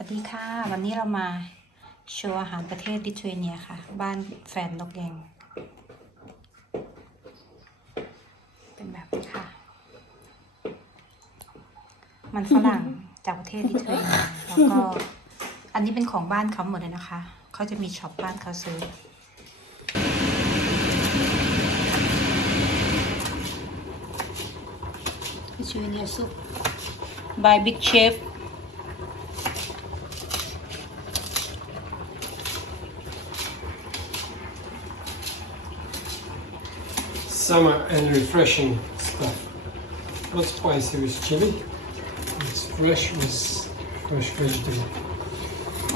วัสดีค่ะ วันนี้เรามาโชว์อาหารประเทศลิทัวเนียค่ะ บ้านแฟนนกแยงเป็นแบบนี้ค่ะ มันฝรั่งจากประเทศลิทัวเนียแล้วก็อันนี้เป็นของบ้านเขาหมดเลยนะคะ เขาจะมีช็อปบ้านเขาซื้อลิทัวเนียซุป by Big Chef summer and refreshing stuff. Not spicy with chili. It's fresh with fresh vegetable.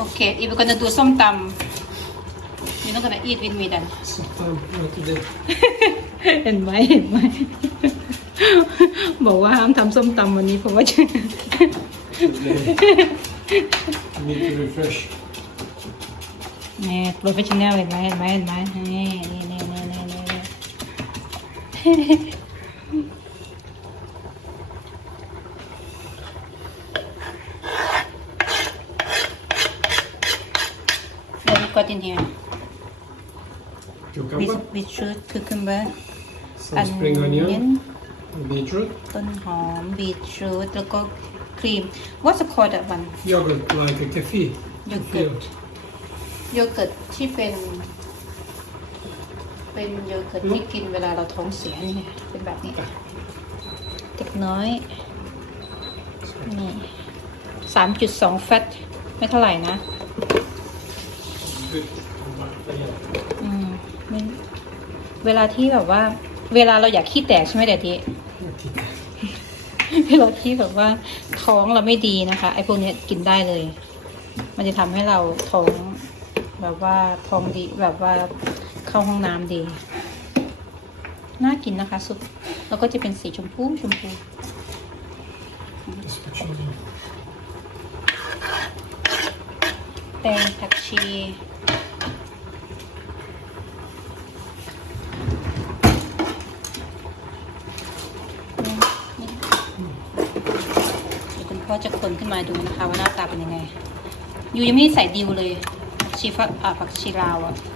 Okay, if you're gonna do ส้มตำ you're not gonna eat with me then. Sometime not today. เห็นไหมเห็นไหม บอกว่าห้ามทำส้มตำวันนี้เพราะว่าจะ Today. Need to refresh. นี่โปรเฟชชั่นแนลเห็นไหมเห็นไหมเห็นไหมนี่นี่นี่นี่นี่นี่นี่ ่ What you got in here? Cucumber, With, with fruit, cucumber, some spring onion, onion, beetroot, ต้นหอม บีทรูท แล้วก็ครีม What's the called that one yogurt like a kefir. Yogurt. โยเกิร์ตที่เป็น เป็นโยเกิร์ตที่กินเวลาเราท้องเสียนี่ไงเป็นแบบนี้เด็กน้อยนี่สามจุดสองแฟตไม่เท่าไหร่นะ Good. Yeah. อืมไม่เวลาที่แบบว่า เวลาเราอยากขี้แตกใช่ไหมเด็ดทีเวลาที่แบบว่าท้องเราไม่ดีนะคะ ไอ้พวกเนี้ยกินได้เลย มันจะทำให้เราท้องแบบว่าท้องดีแบบว่า เข้าห้องน้ำดี น่ากินนะคะซุป แล้วก็จะเป็นสีชมพูชมพูแตงผักชีเดี๋ยวคุณพ่อจะคนขึ้นมาดูนะคะว่าหน้าตาเป็นยังไงยูยังไม่ได้ใส่ดิวเลย ชีฟักอ่าผักชีลาวอะ่ะ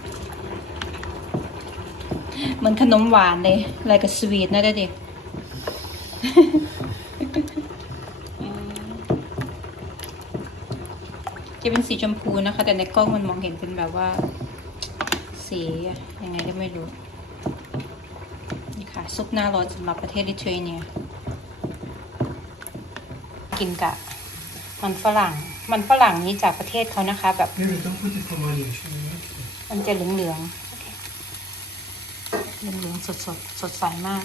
เหมือนขนมหวานเลยอะไรกับสวีทนะเด็กอืมจะเป็นสีชมพูนะคะ แต่ในกล้องมันมองเห็นเป็นแบบว่า สียังไงก็ไม่รู้ นี่ค่ะ ซุปหน้าร้อนสำหรับประเทศลิทัวเนีย กินกับมันฝรั่ง มันฝรั่งนี้จากประเทศเขานะคะ แบบ Maybe don't put it for money. shall we? มันจะเหลืองเหลือง เหลืองเหลืองสดสดสดใสมาก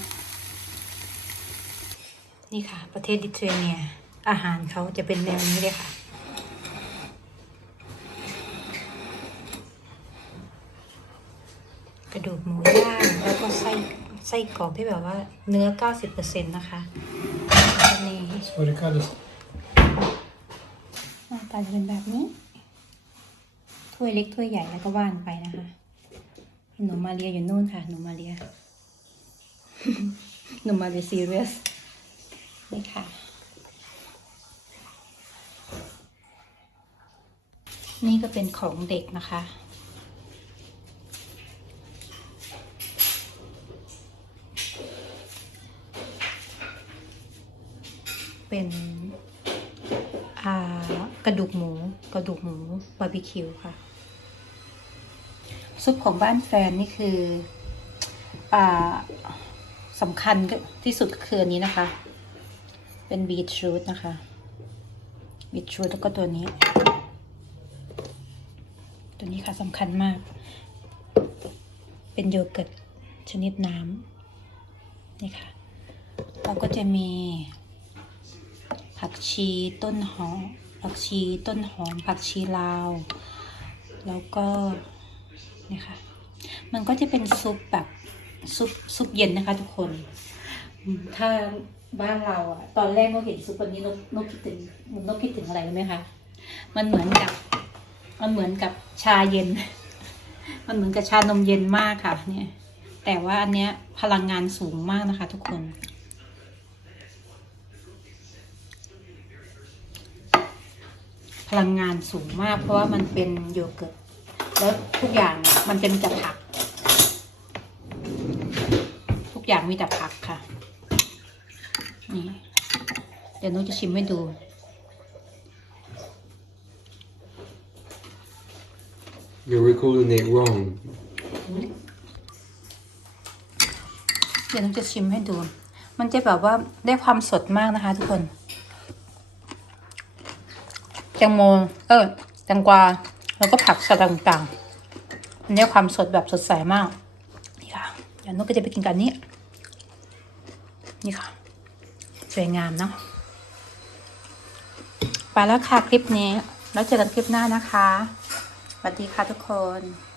นี่ค่ะ ประเทศลิทัวเนีย อาหารเขาจะเป็นแนวนี้เลยค่ะ กระดูกหมูย่างแล้วก็ไส้ไส้กรอกที่แบบว่าเนื้อ 90%นะคะอันนี้ That's what it colors. หน้าตาจะเป็นแบบนี้ ถ้วยเล็กถ้วยใหญ่แล้วก็ว่านไปนะคะ หนูมาเรียอยู่นู่นค่ะ หนูมาเรีย หนูมาเรียซีเรียสนี่ค่ะ นี่ก็เป็นของเด็กนะคะ เป็นอ่ากระดูกหมู กระดูกหมูบาร์บีคิวค่ะ ซุปของบ้านแฟนนี่คืออสำคัญที่สุดคืออันนี้นะคะ เป็นบีทรูทนะคะบีทรูทแล้วก็ตัวนี้ ตัวนี้ค่ะสำคัญมาก เป็นโยเกิร์ตชนิดน้ำนี่ค่ะเราก็จะมีผักชีต้นหอมผักชีต้นหอมผักชีลาว แล้วก็ นี่ยค่ะมันก็จะเป็นซุปแบบซุปซุปเย็นนะคะทุกคน ถ้าบ้านเราอะตอนแรกเราเห็นซุปวันนี้นกนกคิดถึงนกคิดถึงอะไรรู้ไหมคะ มันเหมือนกับ มันเหมือนกับชาเย็น มันเหมือนกับชานมเย็นมากค่ะ เนี่ย แต่ว่าอันเนี้ยพลังงานสูงมากนะคะ ทุกคนพลังงานสูงมากเพราะว่ามันเป็นโยเกิร์ต แล้วทุกอย่างมันเป็นแต่ผัก ทุกอย่างมีแต่ผักค่ะ นี่ เดี๋ยวนุ้จะชิมให้ดู You're recording it wrong. เดี๋ยวนุ้จะชิมให้ดู มันจะแบบว่าได้ความสดมากนะคะทุกคน แตงโม เออแตงกวา แล้วก็ผักสลัดต่างๆมันได้ความสดแบบสดใสมาก นี่ค่ะเดี๋ยวนุ้ก็จะไปกินกันนี้ นี่ค่ะ สวยงามเนาะไปแล้วค่ะคลิปนี้ แล้วเจอกันคลิปหน้านะคะสวัสดีค่ะทุกคน